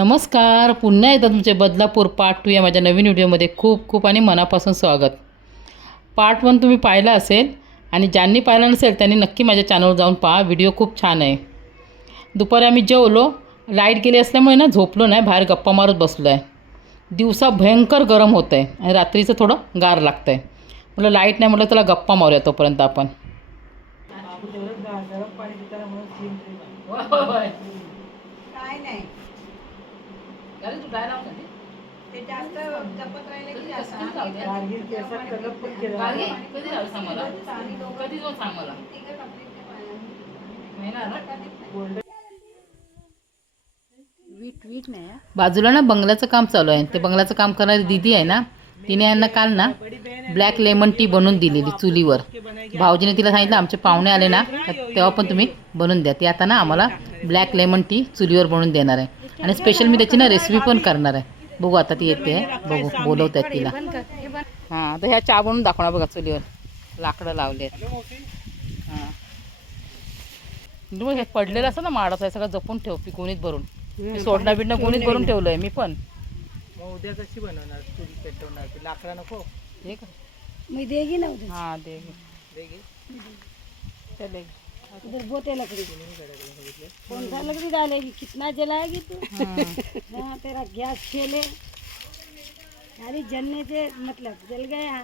नमस्कार. पुन्हा एकदा तुमचे बदलापूर पार्ट टू या माझ्या नवीन व्हिडिओमध्ये खूप खूप आणि मनापासून स्वागत. पार्ट वन तुम्ही पाहिला असेल आणि ज्यांनी पाहिला नसेल त्यांनी नक्की माझ्या चॅनलवर जाऊन पहा. व्हिडिओ खूप छान आहे. दुपारी आम्ही जेवलो. लाइट गेली असल्यामुळे ना झोपलो नाही. बाहेर गप्पा मारत बसलो आहे दिवसा भयंकर गरम होतं आहे आणि रात्रीचं थोडं गार लागतं आहे म्हटलं लाइट नाही म्हटलं त्याला गप्पा मारूया तोपर्यंत आपण. काय नाही. ते जास्त जपत राहिले की जास्त. बाजूला ना बंगल्याचं काम चालू आहे. ते बंगल्याचं काम करणारी दीदी आहे ना तिने यांना काल ना ब्लॅक लेमन टी बनवून दिलेली चुलीवर. भाऊजीने तिला सांगितलं आमचे पाहुणे आले ना का तेव्हा पण तुम्ही बनवून द्या. ती आता ना आम्हाला ब्लॅक लेमन टी चुलीवर बनवून देणार आहे. आणि स्पेशल मी त्याची ना रेसिपी पण करणार आहे. बघू आता ती येते बघू बोलवतात तिला. हां तर ह्या चहा बनवून दाखवणार बघा चुलीवर. लाकडं लावले आहेत हां हे पडलेलं असं ना माडाचं आहे सगळं जपून ठेव पिकोणीत भरून. सोडणं बिडणं कोणीच भरून ठेवलंय मी पण. उद्या कशी बनवणार? चूल पेटवणार ती लाकडा नको? हे का? मी देगी ना उधर हाँ दे दे उधर बोते लकड़ी। कौन सा लकड़ी डालेगी? कितना जलाएगी तू? हाँ। तेरा गैस खेले अरे जलने से मतलब जल गया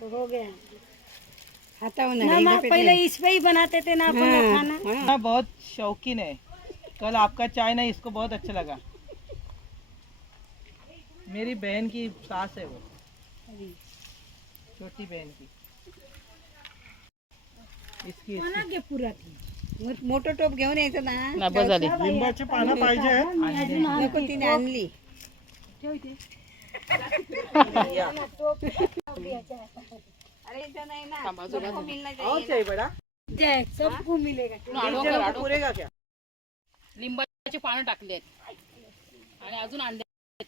तो हो गया ना माँ पहले इस पे ही बनाते थे ना अपन खाना। हाँ। बहुत शौकीन है। कल आपका चाय ना इसको बहुत अच्छा लगा। मेरी बहन की सास है वो। छोटी बहन की। घे मोठं टोप घेऊन यायचं ना. ना बस झाली. लिंबाची पानं पाहिजे नको तिने आणली. लिंबाची पानं टाकली आहेत. आणि अजून आहेत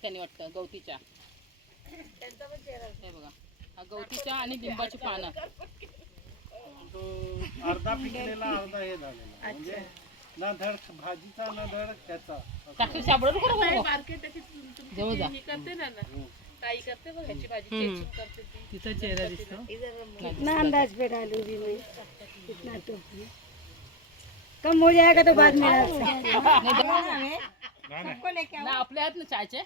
त्यांनी वाटतं गवतीच्या. बघा. हा गवतीच्या आणि लिंबाची पानं. अर्धा पिकलेला अर्धा हे झालेला म्हणजे ना धड भाजीचा ना धड त्याचा तिचा चेहरा दिसतो. कितना अंदाज पे डालूंगी मैं. कितना तो कम हो जाएगा तो बाद में डाल सकते ना आहेत ना चायचे.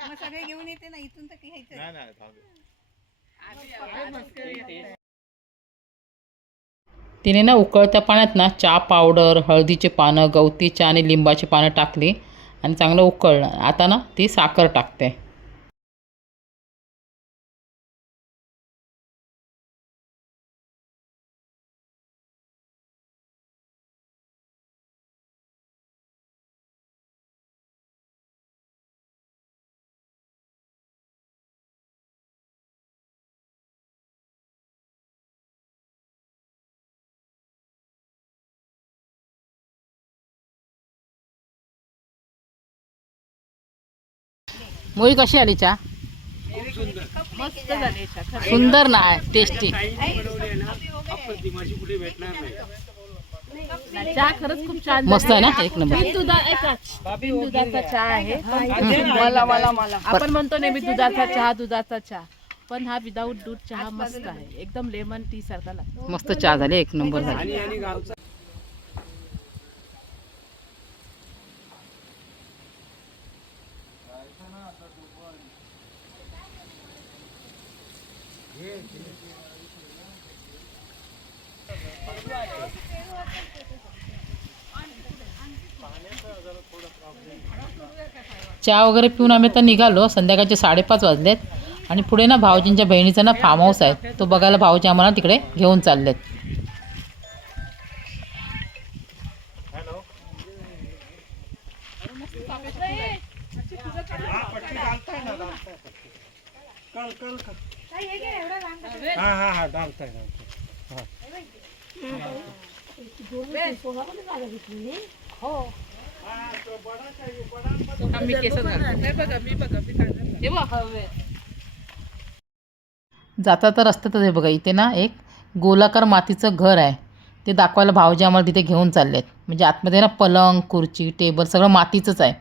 मग सगळे घेऊन येते ना इथून तर घ्यायचं नाही नाही. तिने ना उकळत्या पाण्यात ना चहा पावडर हळदीचे पानं गवती चहा आणि लिंबाची पानं टाकली आणि चांगलं उकळलं. आता ना ती साखर टाकते. मुळी कशी आली चहा सुंदर ना टेस्टी चहा खरंच खूप छान मस्त आहे ना एक नंबर. दुधा दुधाचा चहा आहे. मला मला मला. आपण म्हणतो नेहमी दुधाचा चहा दुधाचा चहा. पण हा विदाऊट दूध चहा मस्त आहे. एकदम लेमन टी सारखा लागतो. मस्त चहा झाली एक नंबर झाली. चहा वगैरे पिऊन आम्ही आता निघालो. संध्याकाळचे साडेपाच वाजलेत. आणि पुढे ना भाऊजींच्या बहिणीचा ना फार्म हाऊस आहे. तो बघायला भाऊजी आम्हाला तिकडे घेऊन चाललेत. कल कल कल हाँ हाँ हाँ डालता है. है. जाता तर रस्त्यातच आहे बघा इथे ना एक गोलाकार मातीचं घर आहे. ते दाखवायला भाऊजी आम्हाला तिथे घेऊन चालले आहेत म्हणजे आतमध्ये ना पलंग खुर्ची टेबल सगळं मातीचंच आहे.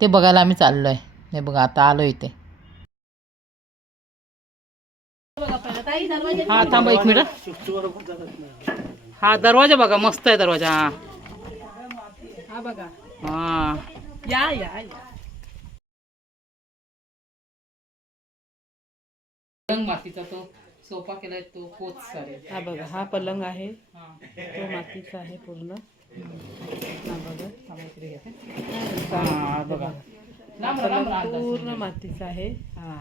ते बघायला आम्ही चाललो आहे हे बघा आता आलो इथे. हा थांबा एक मिनिट। हा दरवाज़ा बघा मस्त आहे दरवाज़ा हा. हा. बघा हा या या या पलंग मातीचा तो सोफा केलाय तो सारे. हा बघा हा पलंग आहे. हा. तो मातीचा आहे पूर्ण. हा बघा थांबा इकडे घेते. हा. पूर्ण मातीचा आहे. हा.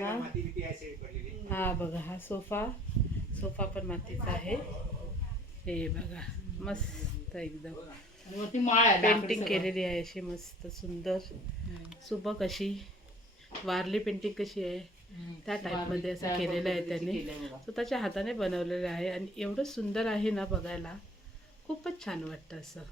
हा. हा बघा हा सोफा सोफा पण मातीचा आहे हे बघा मस्त एकदम आणि वरती माळ आहे लाकडी पेंटिंग. केलेली आहे अशी मस्त सुंदर सुबक अशी वारली पेंटिंग कशी आहे. त्या टाईपमध्ये असं केलेलं आहे त्यांनी. स्वतःच्या हाताने बनवलेलं आहे आणि एवढं सुंदर आहे ना बघायला खूपच छान वाटतं असं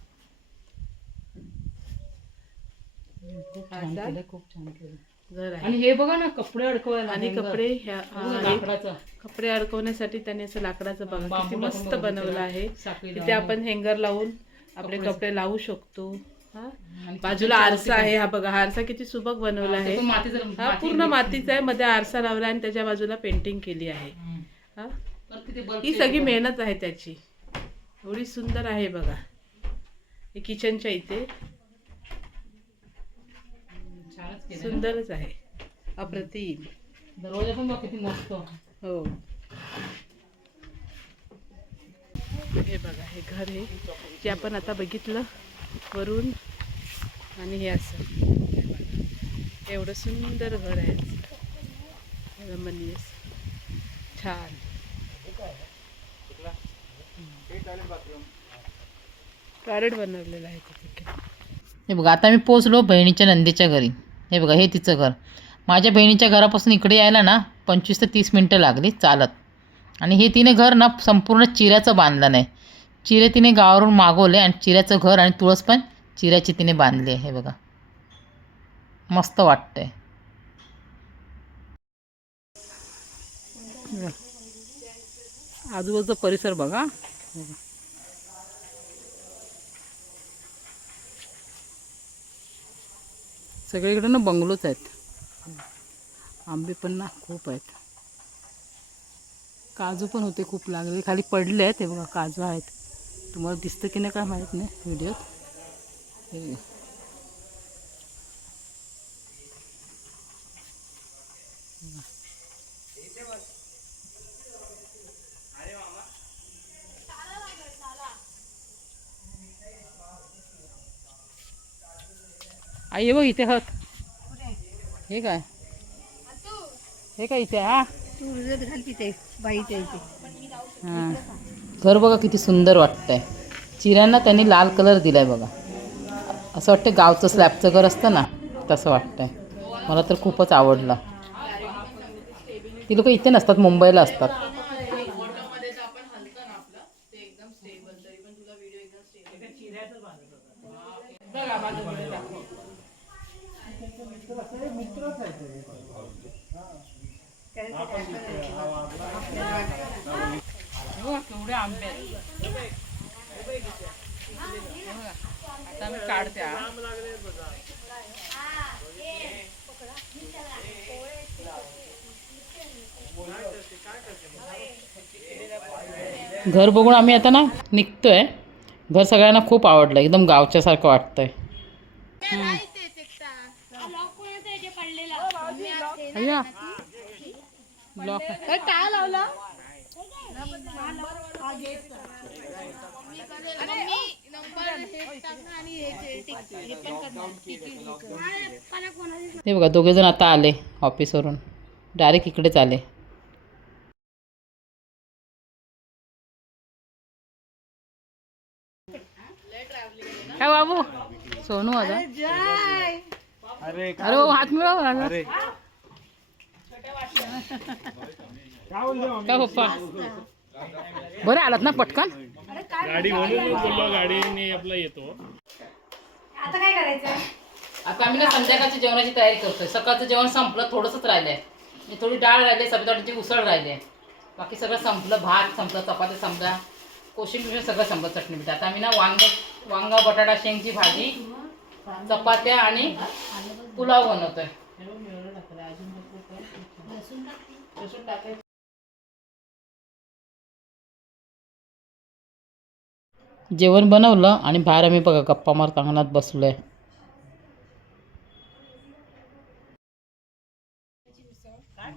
खूप छान? केलंय, खूप छान केलं घर आहे आणि हे बघा ना कपडे अडकवायला आणि. कपडे ह्या बघा, लाकडाचं कपडे अडकवण्यासाठी त्यांनी असं लाकडाचं बघा किती मस्त बनवलं. आहे तिथे. आपण हँगर लावून आपले कपडे- लावू शकतो हा बाजूला आरसा आहे हा बघा हा आरसा किती सुबक बनवला आहे हा पूर्ण. मातीचा आहे मध्ये आरसा लावला आणि त्याच्या बाजूला पेंटिंग केली आहे. हा ही सगळी. मेहनत आहे त्याची एवढी सुंदर आहे बघा हे किचनच्या इथे. सुंदरच आहे. अप्रतिम. दरवाजा पण बघ किती मस्त. हो. हे बघा हे घर आहे जे आपण आता बघितलं वरून. आणि हे असं. हे बघा. एवढं सुंदर घर आहे. रमणीय छान. गार्डन बनवलेलं आहे तिथे. हे बघा आता मी पोचलो बहिणीच्या नंदीच्या घरी. हे बघा हे तिचं घर. माझ्या बहिणीच्या घरापासून इकडे यायला ना पंचवीस ते तीस मिनटं लागली चालत. आणि हे तिने घर ना संपूर्ण चिऱ्याचं बांधलं नाही. चिरे तिने गावावरून मागवले आणि चिऱ्याचं घर आणि तुळस पण चिऱ्याची तिने बांधली आहे हे बघा. मस्त वाटतंय. आजूबाजूचा परिसर बघा. सगळीकडे ना बंगलोच आहेत. आंबे पण ना खूप आहेत. काजू पण होते खूप लागले. खाली पडले आहेत. हे बघा काजू आहेत. तुम्हाला दिसतं की नाही काय माहीत नाही व्हिडिओत. आई हे बघ इथे हत हे काय? हे काय इथे हा? हां. घर बघा किती सुंदर वाटतंय. चिऱ्यांना त्यांनी लाल कलर दिलाय बघा. असं वाटतं गावचं स्लॅबचं घर असतं ना तसं वाटतंय. मला तर खूपच आवडलं. ती लोक इथे नसतात मुंबईला असतात. आंबे. आता मी काढते घर बघून आम्ही आता ना निघतोय. घर सगळ्यांना खूप आवडलं एकदम गावच्यासारखं वाटतंय. ब्लॉक आहे. हे बघा दोघे जण आता आले ऑफिसवरून डायरेक्ट इकडेच आले. काय बाबू सोनू आता. अरे हात मिळव? काय पप्पा? बरं आलात ना पटकन? गाडी म्हणून बोललो गाडीने आपला येतो. आता आम्ही ना संध्याकाळच्या जेवणाची तयारी करतोय. सकाळचं जेवण संपलं थोडंसंच राहिलंय. म्हणजे थोडी डाळ राहिली सब्जाची उसळ राहिली. बाकी सगळं संपलं भात संपलं चपाती संपल्या कोशिंबीर सगळं संपत चटणी मीठ आता आम्ही ना वांग वांगा बटाटा शेंगची भाजी चपात्या आणि पुलाव बनवतोय. जेवण बनवलं आणि बाहेर आम्ही बघा गप्पा मारत अंगणात बसलोय.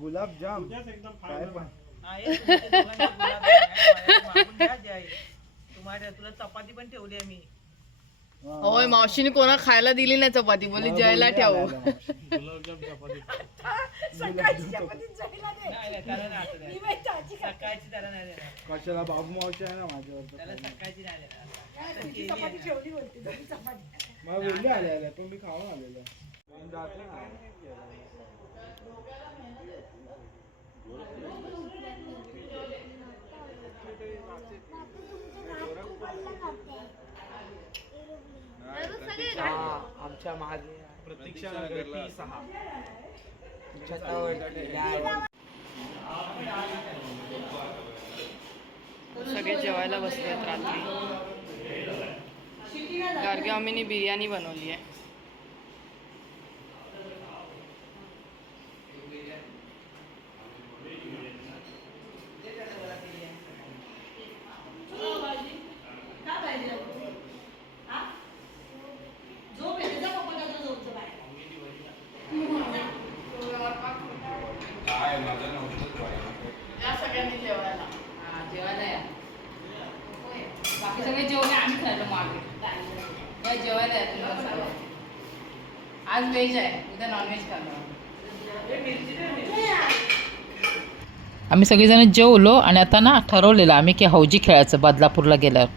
गुलाबजाम. काय पण. तुला चपाती पण ठेवली आहे मी. होय मावशीने कोणा खायला दिली नाही चपाती. बोली जयला ठेवू. कशाला बाबू मावशी आहे ना माझ्यावर त्याला सकाळची नाही देणार. मला बोलले आले आले पण मी खाऊन आलेलो आमच्या मागे प्रतीक्षा नगर टी सहा. सगळे जेवायला बसले आहेत रात्री. गार्गे आम्हीने बिर्याणी बनवली आहे. सगळे जेवणे आम्ही खायला मागे. काय जेवायला या तुम्हाला सगळं. आज व्हेज आहे उद्या नॉनव्हेज खाणार. आम्ही सगळेजण जेवलो आणि आता ना ठरवलेलं आम्ही की हौजी खेळायचं बदलापूरला गेल्यावर.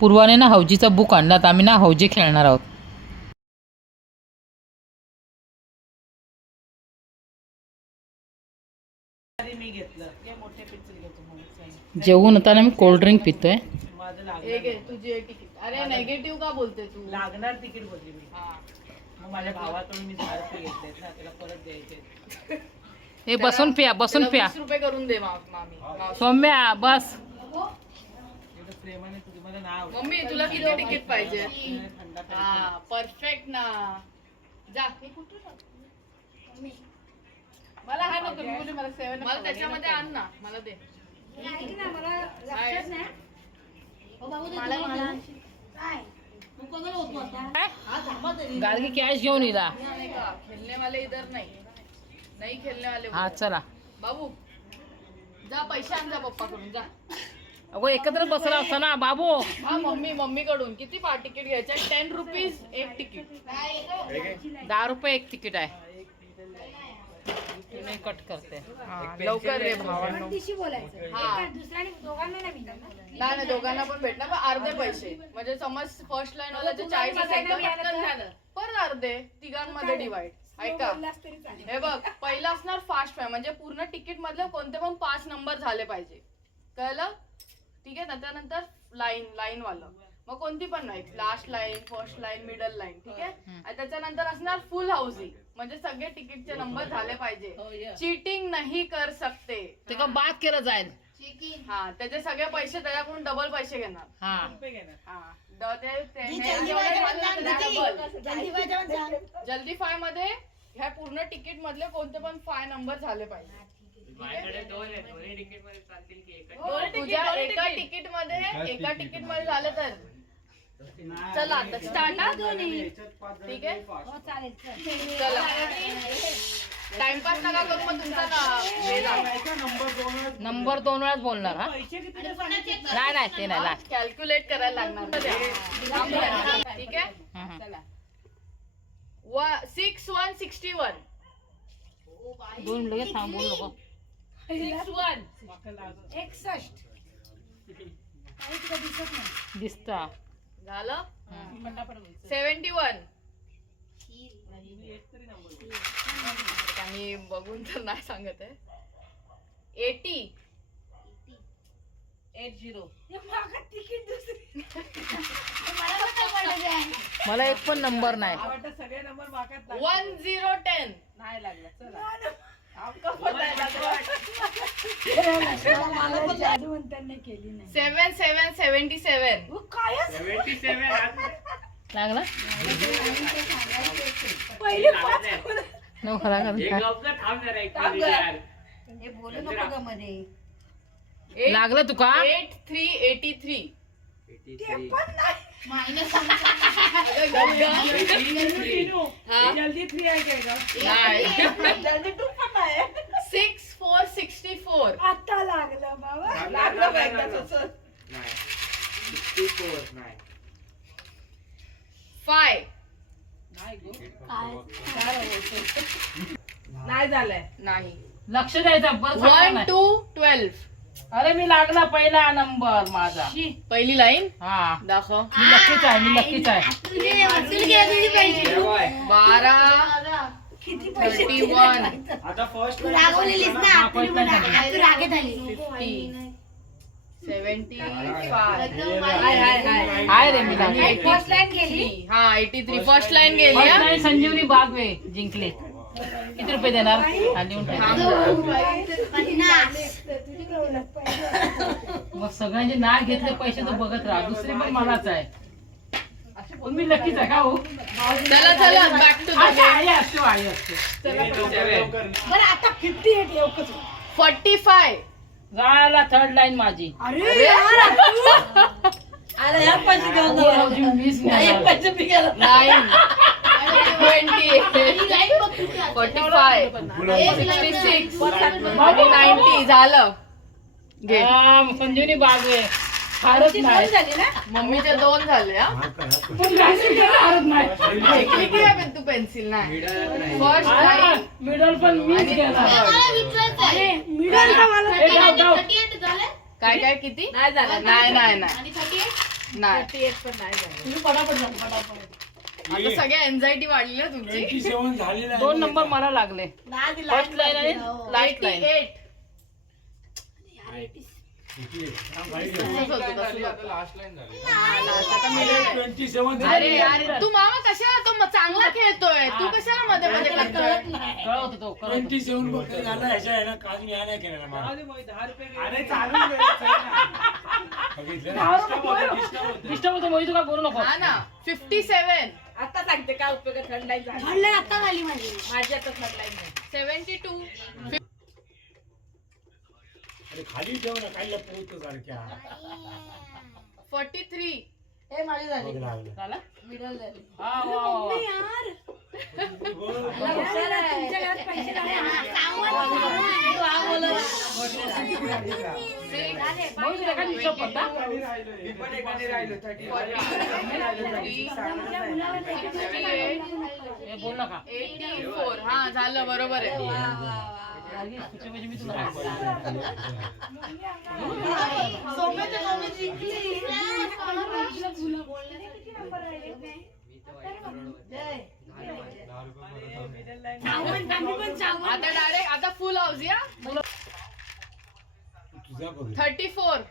पूर्वाने ना हौजीचा बुक आणला तर आम्ही ना हौजी खेळणार आहोत. जेवून आता ना मी कोल्ड्रिंक पितोय. लागणार तुझी एक तिकीट. अरे नेगेटिव्ह का बोलते तू? लागणार तिकीट बोलली मी. हा. मग माझ्या भावाकडून मी दहा रुपये घेतलेत ना त्याला परत द्यायचे हे बसून पिया बसून त्याला पिया. वीस रुपये करून दे मा- मामी. मावशी. सौम्या बस. एवढं प्रेमाने तुझी मला नाव आवडतं. मम्मी तुला किती तिकीट पाहिजे? थंडा प्यायचा. हा परफेक्ट ना. जा. मला हा नको मी बोलली मला सेवन मला त्याच्यामध्ये आण ना मला दे. गाडगी कॅश घेऊन येला का खेळणे वाले इधर नाही. नाही खेळणे वाले हा चला. बाबू जा पैसे आण जा पप्पा कडून जा. अगो एकत्र बसला असता ना बाबू. हा मम्मी मम्मी कडून किती पा तिकीट घ्यायचं? टेन रुपीज एक तिकीट दहा रुपये एक तिकीट आहे. मी कट करते. हा, लवकर रे भावांनो. बोलायचं. हा. एका दुसऱ्याने दोघांना नाही मिळणार ना. नाही नाही दोघांना पण भेटणार पण अर्धे पैसे. म्हणजे समज फर्स्ट लाईन वाल्याचे चाळीस असेल तर? पटकन झालं. परत अर्धे तिघांमध्ये डिवाइड ऐका. बोललास तरी चालेल. हे बघ पहिलं असणार फास्ट फाय म्हणजे पूर्ण तिकीट मधले कोणते पण पाच नंबर झाले पाहिजे. कळलं? ठीक आहे ना त्यानंतर लाईन लाईन वालं. मग कोणती पण नाही. Last line first line middle line ठीक आहे? आणि त्याच्यानंतर असणार फुल हाऊसिंग म्हणजे सगळे तिकीटचे नंबर झाले पाहिजे. चीटिंग नाही कर सकते. ते का बाद केलं जाईल. हा त्याचे सगळे पैसे त्याच्याकडून डबल पैसे घेणार. हा. रुपये घेणार. हा द- ते- ते- हे जल्दी फायमध्ये ह्या पूर्ण तिकीट मधले कोणते पण फाय नंबर झाले पाहिजे. तुझ्या एका तिकीट. मध्ये एका तिकीटमध्ये झालं तर? चला आता स्टार्ट हा? ठीक आहे? हो चालेल चल. चला टाइमपास नका करू मग तुमचा. नंबर दोन वेळाच बोलणार हा? नाही नाही ते नाही लास्ट कॅल्क्युलेट करायला लागणार. ठीक आहे? चला सिक्स वन सिक्स्टी वन दोन लगेच सांग बोल नको. सिक्स वन एकसष्ट. दिसता. झालं? Seventy one. मी बघून तर नाही सांगत आहे. एटी. एट. झिरो. मागं तिकीट दुसरी. मला एक पण नंबर नाही. वाटतं सगळे नंबर मागात लागले. One zero ten. नाही लागला. केली नाही. सेवन सेवन सेव्हन्टी सेवन सेव्हन्टी लागला? पहिले पाच नको खरा. हे बोलू नको ग मध्ये लागलं तुका एट थ्री एटी थ्री पण नाही. जल्दी थ्री आहे काय का जल्दी टू पण नाही सिक्स फोर सिक्स्टी फोर आता लागलं बाबा लागलं. नाही सिक्स्टी फोर नाही फाय नाही झालंय नाही लक्ष द्यायचं बरं वन नाही. टू ट्वेल्व अरे मी लागला पहिला नंबर माझा पहिली लाईन हा दाखव मी लक्कीच आहे मी लक्कीच आहे. बारा किती थर्टी वन आता फर्स्ट हा, पहिला नाही. फिफ्टी सेव्हन्टी फाय आहे रे मी लागला फर्स्ट लाईन गेली? हा एटी थ्री फर्स्ट लाईन गेली. फर्स्ट हा. लाईन संजीवनी बागवे जिंकले. किती रुपये देणार? हा, लिहून ठेव. मग सगळ्यांचे नाव घेतले पैसे तर बघत राहा. दुसरे पण मलाच आहे. मी नक्कीच आहे का हो? चला चला बॅक टू द अच्छा, आई असतो आई असतो. बरं आता फिफ्टी एट एवढंच फोर्टी फाय झाला थर्ड लाईन माझी. अरे यार अरे यार पैसे घेऊन नाही. झाले. Nine twenty forty five sixty six ninety झालं. हा, संजीवनी बागवे. फारच नाही. झाली ना? मम्मीचे दोन झाले हा? पण जास्त काही फारच नाही. फेकली की आहे तू पेन्सिल? नाही. फर्स्ट हा, लाईन मिडल पण मीच घेणार. मिडल का मला ए, जाऊ, जाऊ. काय काय किती? नाही झालं. नाही नाही नाही नाही. तुम्ही पटापट जा, पटापट. आता सगळ्या एन्झायटी वाढली ना तुमची सेवन झालेलं आहे. दोन नंबर मला लागले. फर्स्ट लाईन आणि last line eight twenty seven अरे यार तू मामा कशाला तो म- चांगला खेळतोय. तू कशाला मध्ये मध्ये करतोय? कळवतो तो कळवतो. ट्वेंटी सेवन फक्त झालं? ह्याच्या आहे ना काल मी नाही केलेला मला अरे चालू डिस्टर्ब होतो मोहित तुका बोलू नको? हा ना फिफ्टी सेवन आता सांगते काय उपयोग थंड लाईन आता झाली माझी माझी आता थंड लाईन सेव्हन्टी टू खाली ठेव ना काही लपवतो सारख्या. फोर्टी थ्री हे माझी झाली. लागलं. झालं? मिडल झाली. हा वा वा वा. यार. तुमच्या घरात पैसे मोहित तुला काय हिशोब करता? हे. बोल नका एटी फोर हा झालं. बरोबर आहे. आता डायरेक्ट आता फुल हाऊस या? थर्टी फोर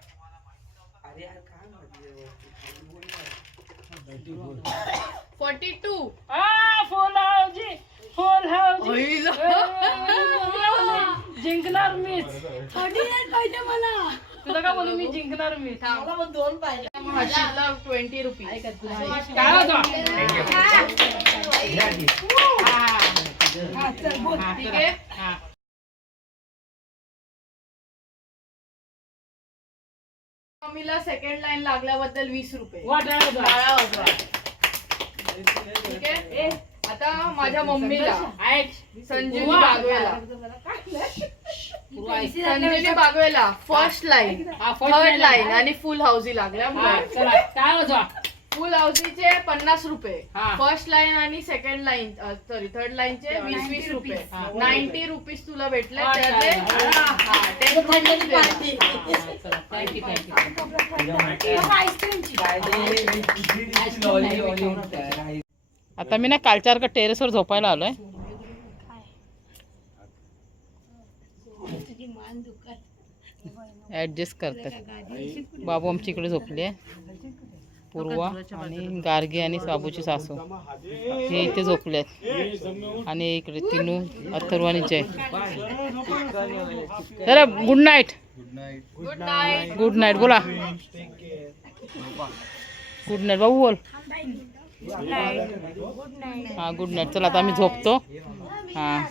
फोर्टी टू आ, फुल हाऊजी, फुल हाऊजी. जिंकणार मीच. पाहिजे मला. तुला का बोलू मी जिंकणार मीच? मला पण दोन पाहिजे. ट्वेंटी रुपीज काय होतं? हा, चल बोल. ठीक आहे. हा. मम्मीला सेकंड लाईन लागल्याबद्दल वीस रुपये. वाटायला वाजवा. ठीक आहे? आता माझ्या मम्मीला. ऐक. संजीवनी. बागवेला. संजीवनी बागवेला. फर्स्ट लाईन हा, थर्ड लाईन आणि फुल हाऊसी लागल्या हा, चला काय वाजवा? फुल हाऊसीचे पन्नास रुपये. फर्स्ट लाईन आणि सेकंड लाईन सॉरी थर्ड लाईनचे वीस वीस रुपये. नाईन्टी रुपीज तुला भेटले हा, त्यातले आता मी ना कालच्या टेरेसवर झोपायला आलोय. ऍडजस्ट करतात. बाबू आमच्या इकडे झोपली. आहे पूर्वा आणि गार्गी आणि साबूची सासू. हे इथे झोपले आहेत. आणि इकडे तिनू अथर्व आणि जय. जरा गुड नाईट गुड नाईट बोला. गुड नाईट बाबू बोल. हां गुड नाईट चला आता आम्ही झोपतो. हां.